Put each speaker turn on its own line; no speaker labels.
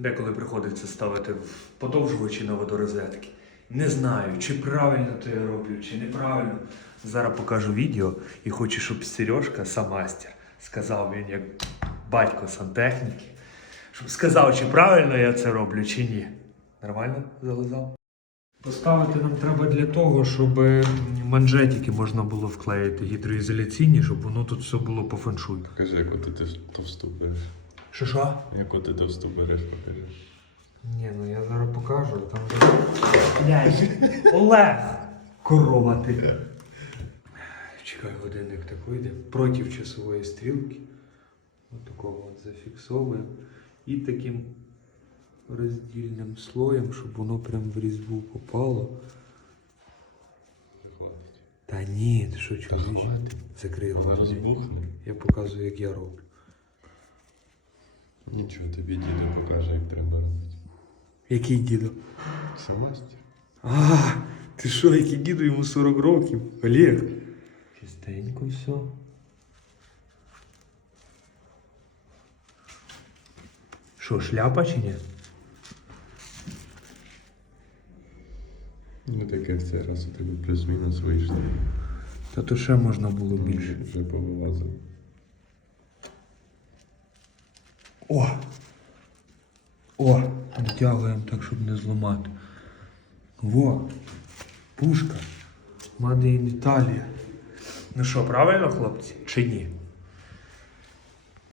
Деколи приходиться ставити в подовжувачі на водорозетки. Не знаю, чи правильно то я роблю, чи неправильно. Зараз покажу відео і хочу, щоб Сережка, самастер, сказав він як батько сантехніки, щоб сказав, чи правильно я це роблю, чи ні. Нормально зализав? Поставити нам треба для того, щоб манжетики можна було вклеїти гідроізоляційні, щоб воно тут все було по феншую.
Покажи, яку ти ти товсту
Що що?
Яку ти товсту береш, покажи.
Ні, ну я зараз покажу, а там вже. Блядь, Олег! Корова ти. Чекай, годинник так вийде. Проти часової стрілки. Ось такого от зафіксовуємо. І таким роздільним слоєм, щоб воно прям в різьбу попало. Та ні, ти що
Та.
Закрий
розбухне.
Я показую, як я роблю.
Нічого, тобі діду покаже, як треба робити.
Який дідо?
Все.
А, ти що, який діду йому 40 років? Олег. Чистенько все. Що, шляпа чи ні?
Ну таке в цей раз у тебе плюс-мінус вийшло.
Та то ще можна було більше.
Вже повилазив.
О! О! Натягуємо так, щоб не зламати. Во! Пушка. Made Італія. Ну що, правильно, хлопці? Чи ні?